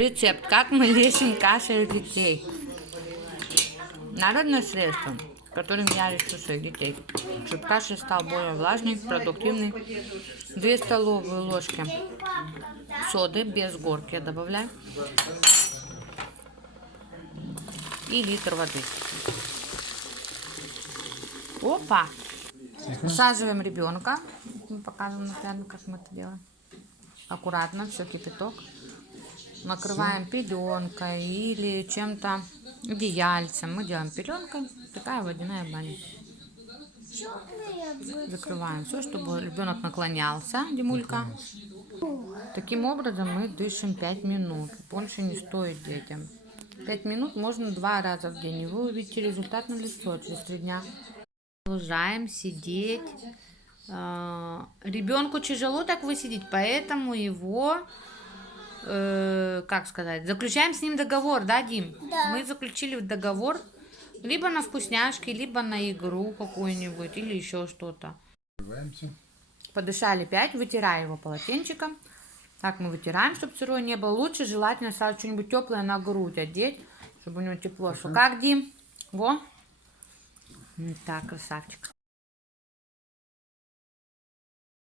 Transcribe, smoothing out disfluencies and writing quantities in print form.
Рецепт, как мы лечим кашель детей. Народное средство, которым я лечу своих детей, чтобы кашель стал более влажный, продуктивный. 2 столовые ложки соды без горки я добавляю. И литр воды. Опа! Усаживаем ребенка. Мы показываем наглядно, как мы это делаем. Аккуратно, все кипяток. Накрываем пеленкой или чем-то, одеяльцем. Мы делаем пеленкой, такая водяная баня. Закрываем все, чтобы ребенок наклонялся, Димулька. Таким образом мы дышим 5 минут. Больше не стоит детям. 5 минут можно 2 раза в день. И вы увидите результат на лицо через 3 дня. Продолжаем сидеть. Ребенку тяжело так высидеть, поэтому его... как сказать, заключаем с ним договор, да, Дим? Да. Мы заключили договор либо на вкусняшки, либо на игру какую-нибудь, или еще что-то. Подышали 5, вытирай его полотенчиком. Так мы вытираем, чтобы сырой не было. Лучше желательно сразу что-нибудь теплое на грудь одеть, чтобы у него тепло шло. Как, Дим? Во. Так, красавчик.